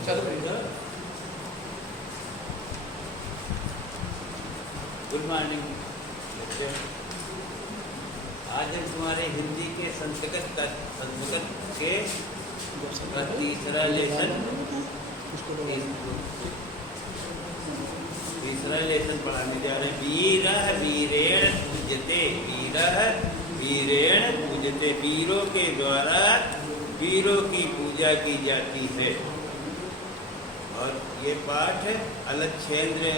Good morning बच्चे। आज हम तुम्हारे हिंदी के संस्कृत के तीसरा लेसन पढ़ाने जा रहे हैं। वीरः वीरेण पूज्यते। वीरः वीरेण पूज्यते, वीरों के द्वारा वीरों की पूजा की जाती है। और ये पाठ अलच्छेन्द्र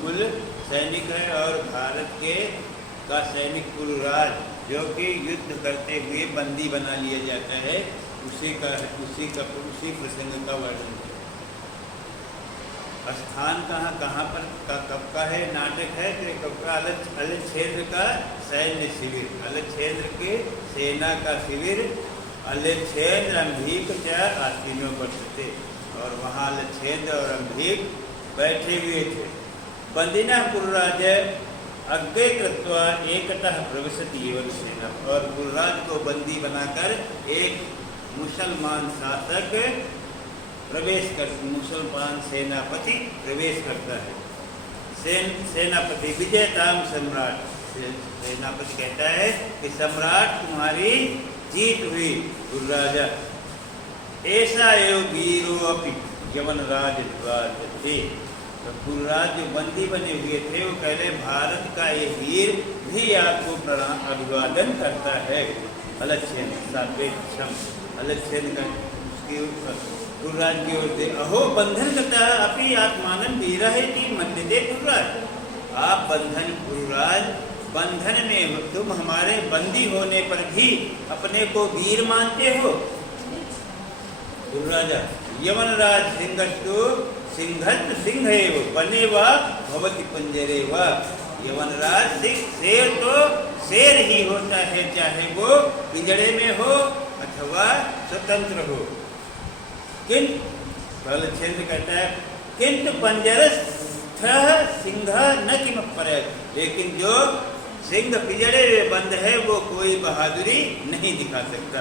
कुल सैनिक है और भारत का सैनिक पुरुराज जो कि युद्ध करते हुए बंदी बना लिया जाता है, उसी प्रसंग का वर्णन है। स्थान कहाँ पर कब का है, नाटक है तो कब का, अलच्छेन्द्र का सैन्य शिविर, अलच्छेन्द्र के सेना का शिविर, अलच्छेन्द्र अम्भीक च आसीनो वर्तते, और वहाँ अलच्छेन्द्र और अम्भीक बैठे हुए थे। बंदिना पुरुराज अग्रे कृत्वा एकतः प्रविशति एवं सेना, और पुरुराज को बंदी बनाकर एक मुसलमान शासक मुसलमान सेनापति प्रवेश करता है। सेनापति विजयताम सम्राट, सेनापति कहता है कि सम्राट तुम्हारी जीत हुई गुरुराजा। ऐसा एवं वीरो अपि यवनराज थे, तो गुरुराज जो बंदी बने हुए थे वो कह रहे भारत का ये वीर भी आपको अभिवादन करता है। अलच्छेन्द्र सापेक्षम, अलच्छेन्द्र का उसके ऊपर गुरुराज की ओर से अहो बंधन करता है अपनी आत्मानन वीरा है कि मन्यते गुरुराज। आप बंधन गुरुराज, बंधन में तुम हमारे बंदी होने पर भी अपने को वीर मानते हो। गुरुराजा यवनराज सिंहस्तु सिंहस्त सिंह बने व भवति पंजरे व, यवनराज शेर तो शेर ही होता है, चाहे वो पिंजरे में हो अथवा स्वतंत्र हो। अलच्छेन्द्र कहता है किंतु पंजरस्थ सिंह न किम परयत, लेकिन जो सिंह पिंजरे में बंद है वो कोई बहादुरी नहीं दिखा सकता।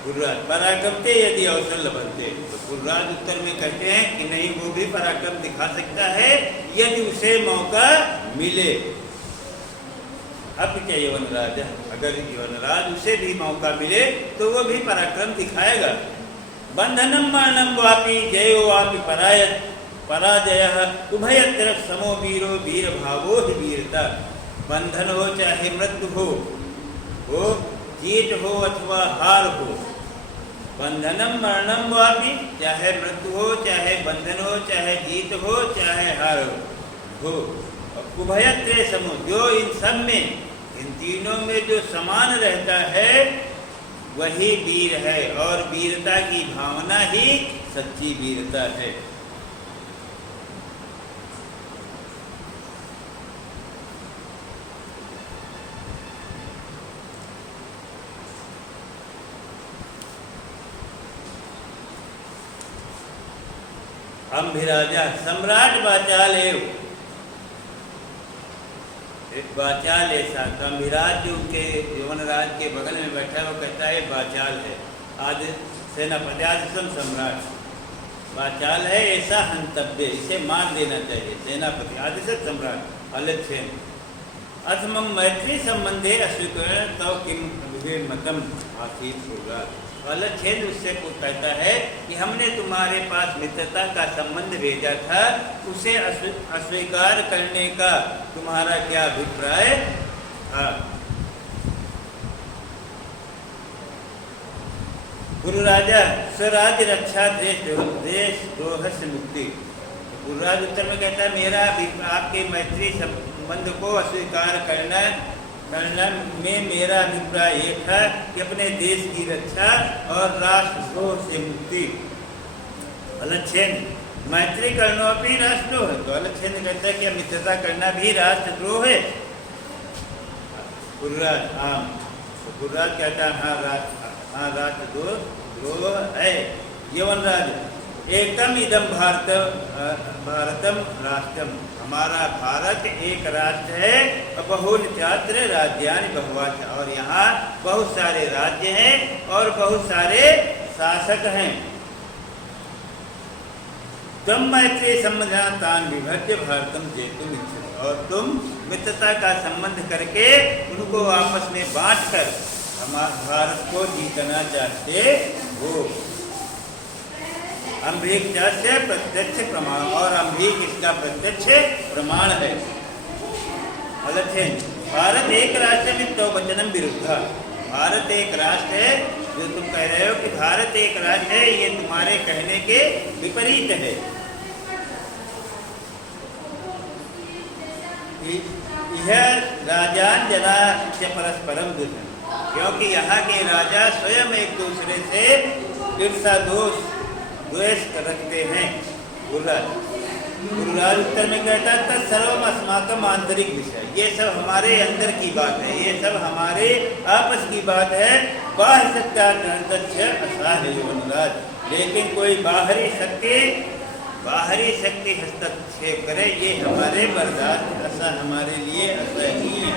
गुरुराज पराक्रमते यदि अवसर लभते, तो गुरुराज उत्तर में कहते हैं कि नहीं, वो भी पराक्रम दिखा सकता है यदि उसे मौका मिले। अब क्या यवनराज, अगर यवनराज उसे भी मौका मिले तो वो भी पराक्रम दिखाएगा। बंधनम मरणम वापि जयो वापि पराजयः उभयत्र समो वीरो वीर भावो ही वीरता। बंधन हो चाहे मृत्यु हो जीत हो अथवा हार हो, बंधनम मरणम वापि, चाहे मृत्यु हो चाहे बंधन हो चाहे जीत हो चाहे हार हो, उभयत्र समो, जो इन सब में, इन तीनों में जो समान रहता है वही वीर है, और वीरता की भावना ही सच्ची वीरता है। अम्भिराजा सम्राट वाचालेव, वाचाल ऐसा, गंभीराज जो उनके यवनराज के बगल में बैठा है वो कहता है वाचाल है। आज सेनापति आदिशम सम्राट वाचाल है, ऐसा हंतव्य, इसे मार देना चाहिए। सेनापति आदिशम सम्राट अलच्छेन्द्र अथमम मैत्री संबंधे अस्वीकरण तव किम मतम आसीत होगा। अलच्छेन्द्र उससे कहता है कि हमने तुम्हारे पास मित्रता का संबंध भेजा था, उसे अस्वीकार करने का तुम्हारा क्या अभिप्राय था। गुरुराजा स्वराज रक्षा देश द्रोह से मुक्ति। गुरुराज उत्तर में कहता है मेरा आपके मैत्री संबंध को अस्वीकार करना में मेरा अभिप्राय ये था कि अपने देश की रक्षा और राष्ट्रद्रोह से मुक्ति। अलच्छेन्द्र मैत्री करना भी राष्ट्रद्रोह है, तो अलच्छेन्द्र कहता है कि मित्रता करना भी राष्ट्रद्रोह है। गुरुराज तो गुरुराज कहता है हाँ राष्ट्रद्रोह है। यवनराज एकम इदम भारतम राष्ट्रम, हमारा भारत एक राष्ट्र है। बहुल छात्र राज्यानि बहुवाच, और यहाँ बहुत सारे राज्य हैं और बहुत सारे शासक हैं। तम मैत्री सम्बन्धान विभज्य भारतम जेतुम इच्छति, और तुम मित्रता का संबंध करके उनको आपस में बांटकर हमारे भारत को जीतना चाहते हो। अम्बिक से प्रत्यक्ष प्रमाण, और अम्बिक इसका प्रत्यक्ष प्रमाण है। भारत एक राष्ट्र में तो वचनम विरुद्ध, भारत एक राष्ट्र है, जो तुम कह रहे हो कि भारत एक राष्ट्र है, ये तुम्हारे कहने के विपरीत है। यह राजान जना से परस्परम दुष्ट, क्योंकि यहाँ के राजा स्वयं एक दूसरे से ईर्षा द्वेष रखते हैं। गुरुराज उत्तर में कहता है तत्सर्वम अस्माकम आंतरिक विषय, ये सब हमारे अंदर की बात है, ये सब हमारे आपस की बात है। बाह्य सत्यादक्ष असाध्य युवनराज, लेकिन कोई बाहरी शक्ति हस्तक्षेप करे ये हमारे बर्दाश्त, ऐसा हमारे लिए असहनीय है।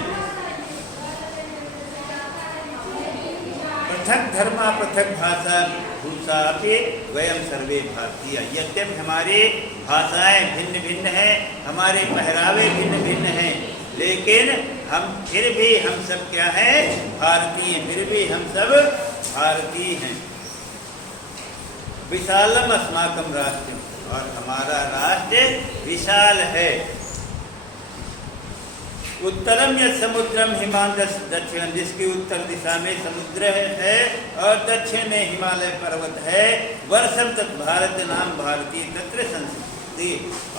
पृथक धर्म पृथक भाषा भूषा पे वयम सर्वे भारतीय, यद्यपि हमारी भाषाएं भिन्न भिन्न हैं, हमारे पहरावे भिन्न भिन्न हैं, लेकिन फिर भी हम सब क्या हैं? भारतीय, फिर भी हम सब भारतीय हैं। विशालम अस्माकम राष्ट्र, और हमारा राष्ट्र विशाल है। उत्तरम या समुद्रम हिमालय दक्षिण, जिसकी उत्तर दिशा में समुद्र है और दक्षिण में हिमालय पर्वत है। वर्षम तत् भारत नाम भारतीय तत्र संस्कृति,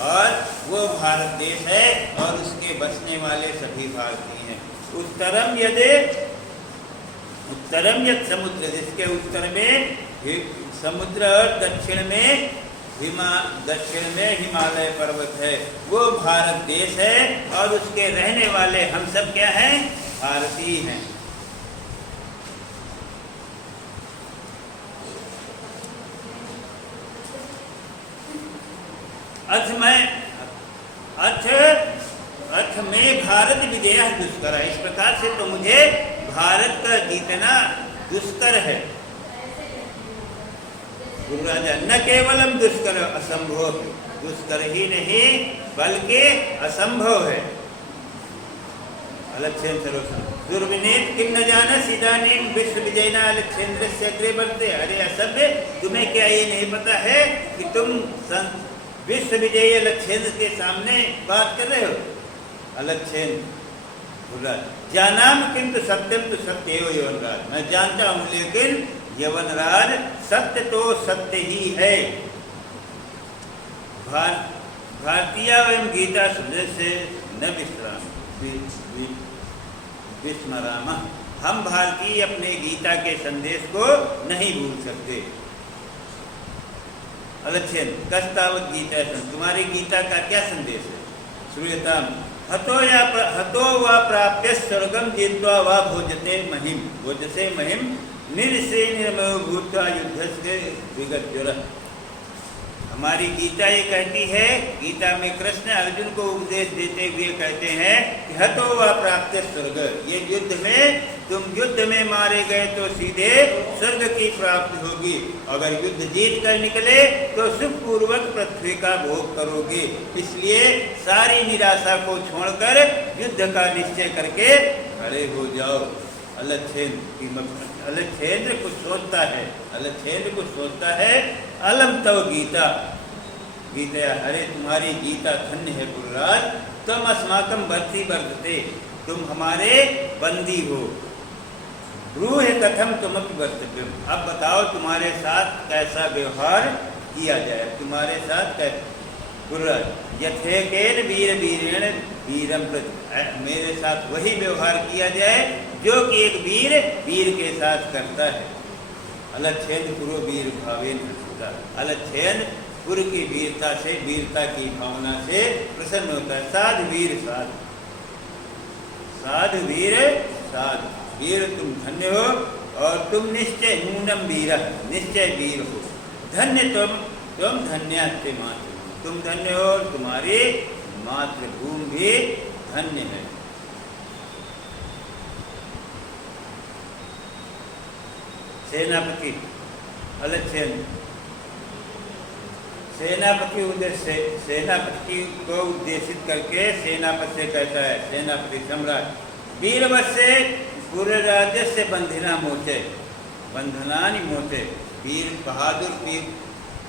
और वो भारत देश है और उसके बसने वाले सभी भारतीय हैं। उत्तरम यद समुद्र, जिसके उत्तर में समुद्र और दक्षिण में हिमालय पर्वत है, वो भारत देश है और उसके रहने वाले हम सब क्या हैं? भारतीय हैं। अर्थ में भारत विजय दुष्कर है, इस प्रकार से तो मुझे भारत का जीतना दुष्कर है। गुरु राजा न केवलम दुष्कर असंभव, दुष्कर ही नहीं बल्कि असंभव है। दुर्विनीत किम न जाना सीधानीम विश्व विजयना अलक्षेन्द्र से अग्रे बढ़ते। अरे असभ्य, तुम्हें क्या ये नहीं पता है कि तुम विश्व विजयी अलक्षेन्द्र के सामने बात कर रहे हो? अलक्षेन्द्र जानाम किंतु सत्यम तो सत्य हो यवनराज, मैं जानता हूँ लेकिन यवनराज सत्य तो सत्य ही है। भारतीय एवं गीता सुधे से न विस्मराम, हम भारतीय अपने गीता के संदेश को नहीं भूल सकते। अलक्षेन कस्तावत गीता, तुम्हारी गीता का क्या संदेश है? श्रूयताम हतो व प्राप्य स्वर्गम जित्वा व भोजते महिम, भोजसे महिम निर्से निर्मयो भूत्वा युद्ध से विगत ज्वर। हमारी गीता ये कहती है, गीता में कृष्ण अर्जुन को उपदेश देते हुए कहते हैं कि हतो व प्राप्त स्वर्ग, ये युद्ध में तुम युद्ध में मारे गए तो सीधे स्वर्ग की प्राप्ति होगी, अगर युद्ध जीत कर निकले तो सुखपूर्वक पृथ्वी का भोग करोगे। इसलिए सारी निराशा को छोड़कर युद्ध का निश्चय करके खड़े हो जाओ। अलक्षेन्द्र कुछ सोचता है, अलक्षेन्द्र कुछ सोचता है। अलम तव गीता, गीता अरे तुम्हारी गीता धन्य है गुरुराज, तुम अस्माकम वर्ती वर्तते, तुम हमारे बंदी हो। रूह कथम तुम वर्तव्य, अब बताओ तुम्हारे साथ कैसा व्यवहार किया जाए, तुम्हारे साथ गुरुराज यथेकेन वीर वीरेण वीरम प्रति, मेरे साथ वही व्यवहार किया जाए जो कि एक वीर वीर के साथ करता है। अलक्षेन्द्र पुरो वीर भावेन हंसता, अलक्षेन्द्र पुर की वीरता से, वीरता की भावना से प्रसन्न होता है। साधु वीर साधु, साधु वीर साधु, वीर तुम धन्य हो और तुम निश्चय नूनम वीर, निश्चय वीर हो। धन्य तुम धन्य मातृ, तुम धन्य हो और तुम्हारी मातृभूमि भी धन्य है। सेनापति अलक्षेन्द्र सेनापति उद्देश्य सेनापति को उद्देशित करके सेनापति से कहता है, सेनापति सम्राट वीरवस्य पूरे राज्य से बंधना मोचे, बंधनानि मोचे, वीर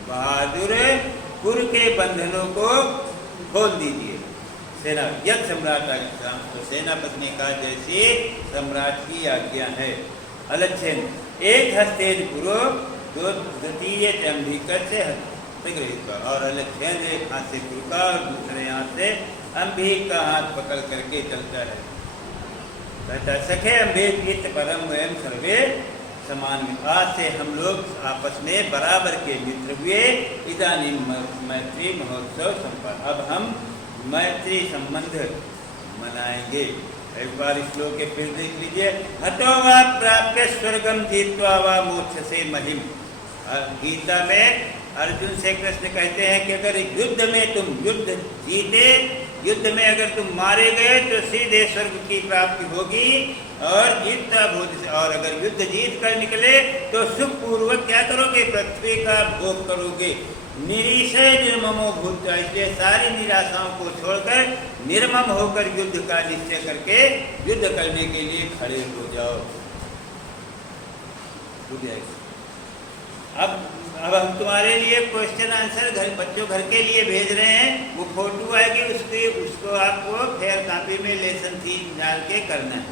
बहादुर पुर के बंधनों को खोल दीजिए। सेना यज्ञ सम्राट आज्ञा, तो सेनापति ने कहा जैसे सम्राट की आज्ञा है। अलक्षण एक हस्ते गुरु दो द्वितीय अंबिकर से हस्त, और अलक्षण एक हाथ से गुरु का और दूसरे हाथ से अंबिक का हाथ पकड़ करके चलता है। कहता सखे अंबिक इत परम वयम सर्वे समान। आज से हम लोग आपस में बराबर के मित्र हुए। इदानीं मैत्री महोत्सव संपन्न, अब हम मैत्री संबंध मनाएंगे। एक बार श्लोक के फिर देख लीजिए। हतो वा प्राप्य स्वर्गम जीत्वा वा मोक्ष से महिम। गीता में अर्जुन से कृष्ण कहते हैं कि अगर युद्ध में तुम युद्ध जीते, युद्ध में अगर तुम मारे गए तो सीधे स्वर्ग की प्राप्ति होगी और जीतता भोज, और अगर युद्ध जीत कर निकले तो सुखपूर्वक क्या करोगे, पृथ्वी का भोग करोगे। निरीशय निर्ममो भूत, इसलिए सारी निराशाओं को छोड़कर निर्मम होकर युद्ध का निश्चय करके युद्ध करने के लिए खड़े हो जाओ। अब हम तुम्हारे लिए क्वेश्चन आंसर बच्चों घर के लिए भेज रहे हैं, वो फोटो आएगी उसको आपको फेयर कॉपी में लेसन 3 डाल के करना है।